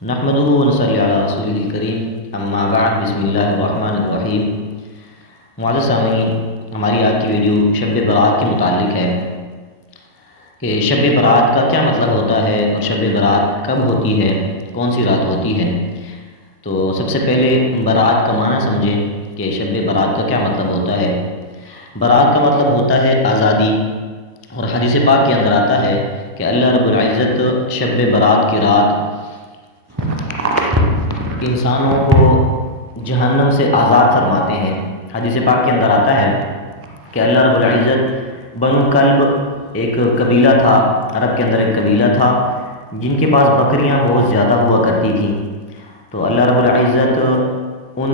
نحمدہ و نصلی علی رسولہ الکریم، اما بعد، بسم اللہ الرحمن الرحیم۔ معزز سامعین، ہماری آج کی ویڈیو شب برات کے متعلق ہے کہ شب برات کا کیا مطلب ہوتا ہے اور شب برات کب ہوتی ہے، کون سی رات ہوتی ہے۔ تو سب سے پہلے برات کا معنی سمجھیں کہ شب برات کا کیا مطلب ہوتا ہے۔ برات کا مطلب ہوتا ہے آزادی، اور حدیث پاک کے اندر آتا ہے کہ اللہ رب العزت شب برات کی رات انسانوں کو جہنم سے آزاد فرماتے ہیں۔ حدیث پاک کے اندر آتا ہے کہ اللہ رب العزت بنو کلب ایک قبیلہ تھا، عرب کے اندر ایک قبیلہ تھا جن کے پاس بکریاں بہت زیادہ ہوا کرتی تھیں۔ تو اللہ رب العزت ان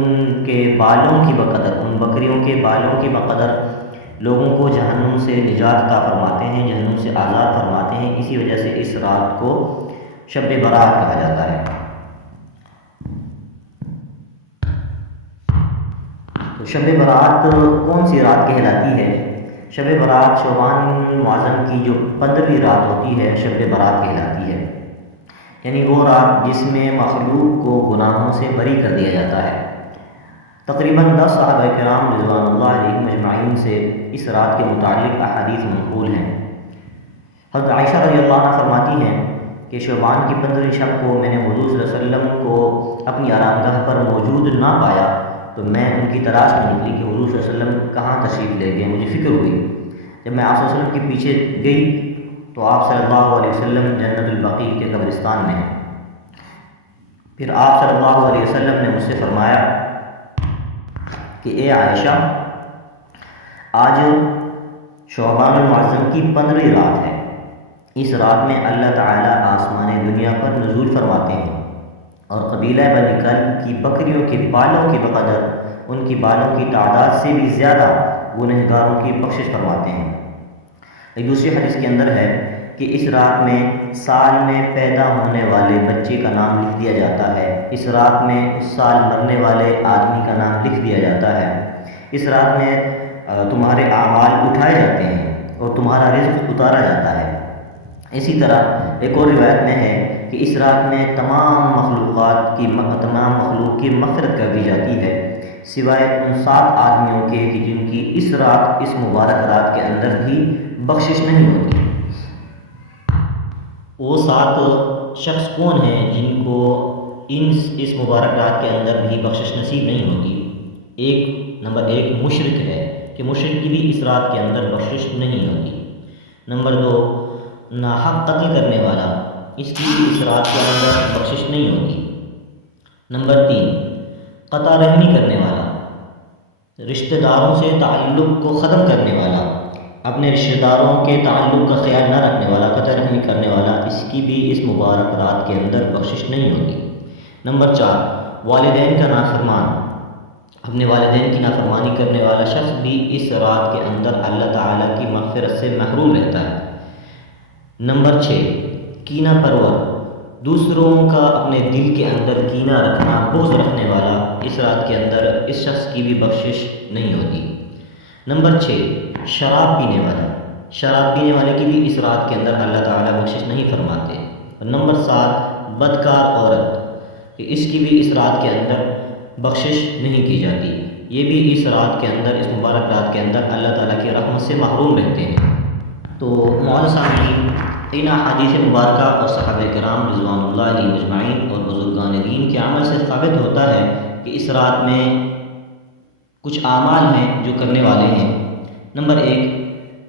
کے بالوں کی بقدر، ان بکریوں کے بالوں کی بقدر لوگوں کو جہنم سے نجات عطا فرماتے ہیں، جہنم سے آزاد فرماتے ہیں۔ اسی وجہ سے اس رات کو شب برات کہا جاتا ہے۔ تو شب برات کون سی رات کہلاتی ہے؟ شب برات شعبان المعظم کی جو 15ویں رات ہوتی ہے شب برات کہلاتی ہے، یعنی وہ رات جس میں مخلوق کو گناہوں سے بری کر دیا جاتا ہے۔ تقریباً 10 صحابہ کرام رضوان اللہ علیہم اجمعین سے اس رات کے متعلق احادیث منقول ہیں۔ حضرت عائشہ رضی اللہ عنہ فرماتی ہیں کہ شعبان کی 15ویں شب کو میں نے حضور صلی اللہ علیہ وسلم کو اپنی آرامگاہ پر موجود نہ پایا، تو میں ان کی تلاش میں نکلی کہ حضور صلی اللہ علیہ وسلم کہاں تشریف لے گئے۔ مجھے فکر ہوئی، جب میں آپ صلی اللہ علیہ وسلم کے پیچھے گئی تو آپ صلی اللہ علیہ وسلم جنت البقیع کے قبرستان میں ہیں۔ پھر آپ صلی اللہ علیہ وسلم نے مجھ سے فرمایا کہ اے عائشہ، آج شعبان المعظم کی 15ویں رات ہے۔ اس رات میں اللہ تعالیٰ آسمان دنیا پر نزول فرماتے ہیں اور قبیلہ بنی کلب کی بکریوں کے بالوں کی بقدر، ان کی بالوں کی تعداد سے بھی زیادہ گنہگاروں کی بخشش فرماتے ہیں۔ ایک دوسری حدیث کے اندر ہے کہ اس رات میں سال میں پیدا ہونے والے بچے کا نام لکھ دیا جاتا ہے، اس رات میں اس سال مرنے والے آدمی کا نام لکھ دیا جاتا ہے، اس رات میں تمہارے اعمال اٹھائے جاتے ہیں اور تمہارا رزق اتارا جاتا ہے۔ اسی طرح ایک اور روایت میں ہے کہ اس رات میں تمام مخلوق کی مغفرت کر دی جاتی ہے، سوائے ان 7 آدمیوں کے کہ جن کی اس رات، اس مبارک رات کے اندر بھی بخشش نہیں ہوتی۔ وہ 7 شخص کون ہیں جن کو اس مبارک رات کے اندر بھی بخشش نصیب نہیں ہوتی؟ نمبر 1 مشرک ہے کہ مشرک کی بھی اس رات کے اندر بخشش نہیں ہوتی۔ نمبر 2 ناحق قتل کرنے والا، اس کی اس رات کے اندر بخشش نہیں ہوتی۔ نمبر 3 قطع رحمی کرنے والا، رشتہ داروں سے تعلق کو ختم کرنے والا، اپنے رشتہ داروں کے تعلق کا خیال نہ رکھنے والا، قطع رحمی کرنے والا، اس کی بھی اس مبارک رات کے اندر بخشش نہیں ہوتی۔ نمبر 4 والدین کا نافرمان، اپنے والدین کی نافرمانی کرنے والا شخص بھی اس رات کے اندر اللہ تعالیٰ کی مغفرت سے محروم رہتا ہے۔ نمبر 6 کینہ پرور، دوسروں کا اپنے دل کے اندر کینہ رکھنا، بغض رکھنے والا، اس رات کے اندر اس شخص کی بھی بخشش نہیں ہوتی۔ نمبر 6 شراب پینے والا، شراب پینے والے کی بھی اس رات کے اندر اللہ تعالیٰ بخشش نہیں فرماتے۔ اور نمبر 7 بدکار عورت، کہ اس کی بھی اس رات کے اندر بخشش نہیں کی جاتی، یہ بھی اس رات کے اندر، اس مبارک رات کے اندر اللہ تعالیٰ کی رحمت سے محروم رہتے ہیں۔ تو معزز سامعین، ان احادیث مبارکہ اور صحابہ کرام رضوان اللہ علیہ اجمعین اور بزرگان دین کے عمل سے ثابت ہوتا ہے کہ اس رات میں کچھ اعمال ہیں جو کرنے والے ہیں۔ نمبر 1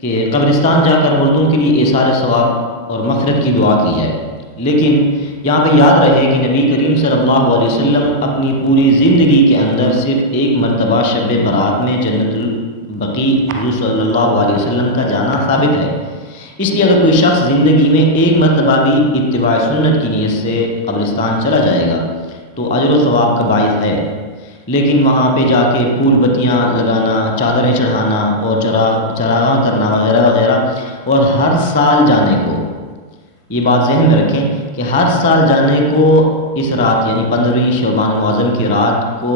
کہ قبرستان جا کر مردوں کے لیے ایثار ثواب اور مغفرت کی دعا کی جائے، لیکن یہاں پہ یاد رہے کہ نبی کریم صلی اللہ علیہ وسلم اپنی پوری زندگی کے اندر صرف ایک مرتبہ شب برات میں جنت البقیع حضور صلی اللہ علیہ وسلم کا جانا ثابت ہے۔ اس لیے اگر کوئی شخص زندگی میں ایک مرتبہ بھی اتباع سنت کی نیت سے قبرستان چلا جائے گا تو اجر و ثواب کا باعث ہے، لیکن وہاں پہ جا کے پھول بتیاں لگانا، چادریں چڑھانا اور چراغاں کرنا وغیرہ وغیرہ، اور ہر سال جانے کو، یہ بات ذہن میں رکھیں کہ ہر سال جانے کو اس رات یعنی 15ویں شعبان المعظم کی رات کو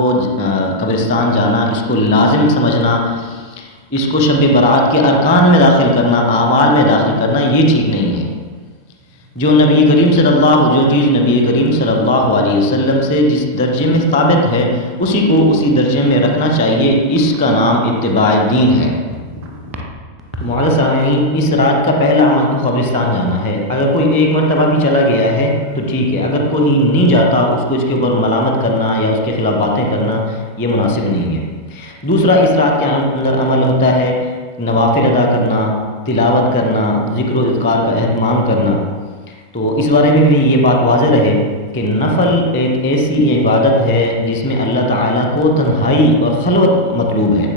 قبرستان جانا، اس کو لازم سمجھنا، اس کو شب برات کے ارکان میں داخل کرنا، اعمال میں داخل کرنا، یہ ٹھیک نہیں ہے۔ جو چیز نبی کریم صلی صلی اللہ علیہ وسلم سے جس درجے میں ثابت ہے اسی کو اسی درجے میں رکھنا چاہیے، اس کا نام اتباع دین ہے۔ معزز سامعین، اس رات کا پہلا عمل تو قبرستان جانا ہے۔ اگر کوئی ایک مرتبہ بھی چلا گیا ہے تو ٹھیک ہے، اگر کوئی نہیں جاتا اس کو اس کے اوپر ملامت کرنا یا اس کے خلاف باتیں کرنا یہ مناسب نہیں ہے۔ دوسرا، اس رات کے اندر عمل ہوتا ہے نوافل ادا کرنا، تلاوت کرنا، ذکر و اذکار کا اہتمام کرنا۔ تو اس بارے میں بھی یہ بات واضح رہے کہ نفل ایک ایسی عبادت ہے جس میں اللہ تعالیٰ کو تنہائی اور خلوت مطلوب ہے،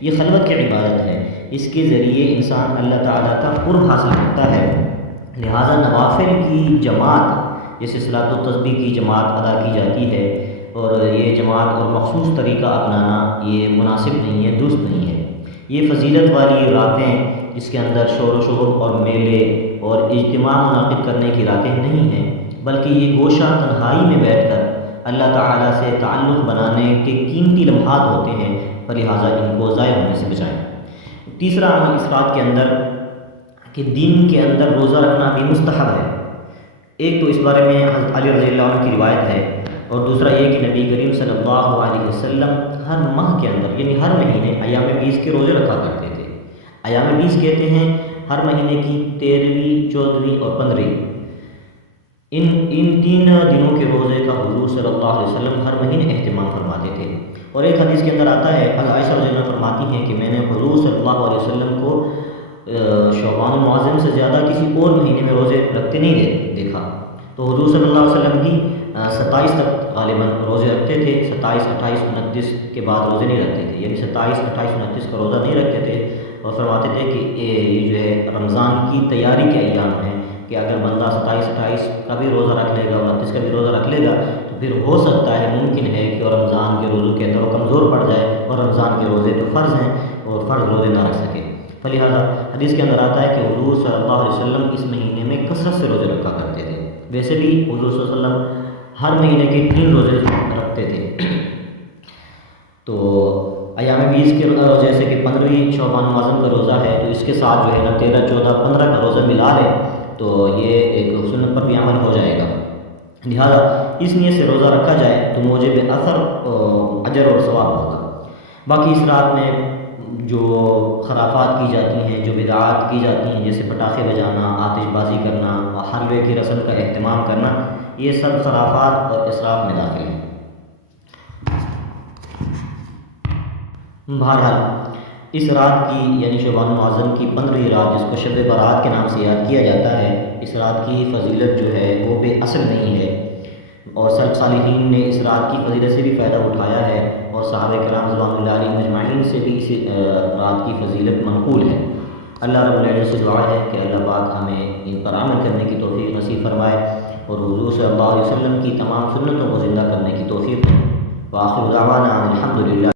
یہ خلوت کی عبادت ہے، اس کے ذریعے انسان اللہ تعالیٰ کا قرب حاصل کرتا ہے۔ لہٰذا نوافل کی جماعت جیسے صلاۃ و تسبیح کی جماعت ادا کی جاتی ہے، اور یہ جماعت اور مخصوص طریقہ اپنانا یہ مناسب نہیں ہے، درست نہیں ہے۔ یہ فضیلت والی راتیں جس کے اندر شور و شور اور میلے اور اجتماع منعقد کرنے کی راتیں نہیں ہیں، بلکہ یہ گوشہ تنہائی میں بیٹھ کر اللہ تعالیٰ سے تعلق بنانے کے قیمتی لمحات ہوتے ہیں، فلہٰذا ان کو ضائع ہونے سے بچائیں۔ تیسرا عمل اس رات کے اندر کہ دن کے اندر روزہ رکھنا بھی مستحب ہے۔ ایک تو اس بارے میں حضرت علی رضی اللہ عنہ کی روایت ہے، اور دوسرا یہ کہ نبی کریم صلی اللہ علیہ وسلم ہر ماہ کے اندر یعنی ہر مہینے ایام 20 کے روزے رکھا کرتے تھے۔ ایام 20 کہتے ہیں ہر مہینے کی 13ویں، 14ویں اور 15ویں، ان تین دنوں کے روزے کا حضور صلی اللہ علیہ وسلم ہر مہینے اہتمام فرماتے تھے۔ اور ایک حدیث کے اندر آتا ہے، عائشہ رضی اللہ عنہا فرماتی ہیں کہ میں نے حضور صلی اللہ علیہ وسلم کو شعبان المعظم سے زیادہ کسی اور مہینے میں روزے رکھتے نہیں دیکھا۔ تو حضور صلی اللہ علیہ وسلم بھی 27 تک غالباً روزے رکھتے تھے، 27، 28، 29 کے بعد روزے نہیں رکھتے تھے، یعنی 27، 28، 29 کا روزہ نہیں رکھتے تھے، اور فرماتے تھے کہ یہ جو ہے رمضان کی تیاری کے ایام ہیں کہ اگر بندہ 27، 28 کا بھی روزہ رکھ لے گا، 29 کا بھی روزہ رکھ لے گا تو پھر ہو سکتا ہے، ممکن ہے کہ رمضان کے روزوں کے اندر وہ کمزور پڑ جائے اور رمضان کے روزے تو فرض ہیں اور فرض روزے نہ رکھ سکے۔ فلہٰذا حدیث کے اندر آتا ہے کہ حضور صلی اللہ علیہ وسلم اس مہینے میں کثرت سے روزے رکھا کرتے تھے۔ ویسے بھی حضور صلی اللہ علیہ وسلم ہر مہینے کے 3 روزے رکھتے تھے۔ تو ایام 20 کے جیسے کہ 15ویں شعبان المعظم کا روزہ ہے تو اس کے ساتھ جو ہے نا 13، 14، 15 کا روزہ ملا لے تو یہ ایک سنت پر بھی عمل ہو جائے گا۔ لہذا اس نیت سے روزہ رکھا جائے تو موجب اثر اجر اور ثواب ہوگا۔ باقی اس رات میں جو خرافات کی جاتی ہیں، جو بدعات کی جاتی ہیں، جیسے پٹاخے بجانا، آتش بازی کرنا اور حلوے کی رسم کا اہتمام کرنا، یہ سب خرافات اور اسراف میں داخل ہیں۔ بہرحال اس رات کی یعنی شعبان المعظم کی 15ویں رات جس کو شب برات کے نام سے یاد کیا جاتا ہے، اس رات کی فضیلت جو ہے وہ بے اصل نہیں ہے، اور سلف صالحین نے اس رات کی فضیلت سے بھی فائدہ اٹھایا ہے، اور صحابہ کرام رضوان اللہ علیہم اجمعین سے بھی اس رات کی فضیلت منقول ہے۔ اللہ رب العزت سے دعا ہے کہ اللہ پاک ہمیں ان پر عمل کرنے کی توفیق نصیب فرمائے، اور حضور صلی اللہ علیہ وسلم کی تمام سنتوں کو زندہ کرنے کی توفیق دے۔ وآخر دعوانا الحمدللہ۔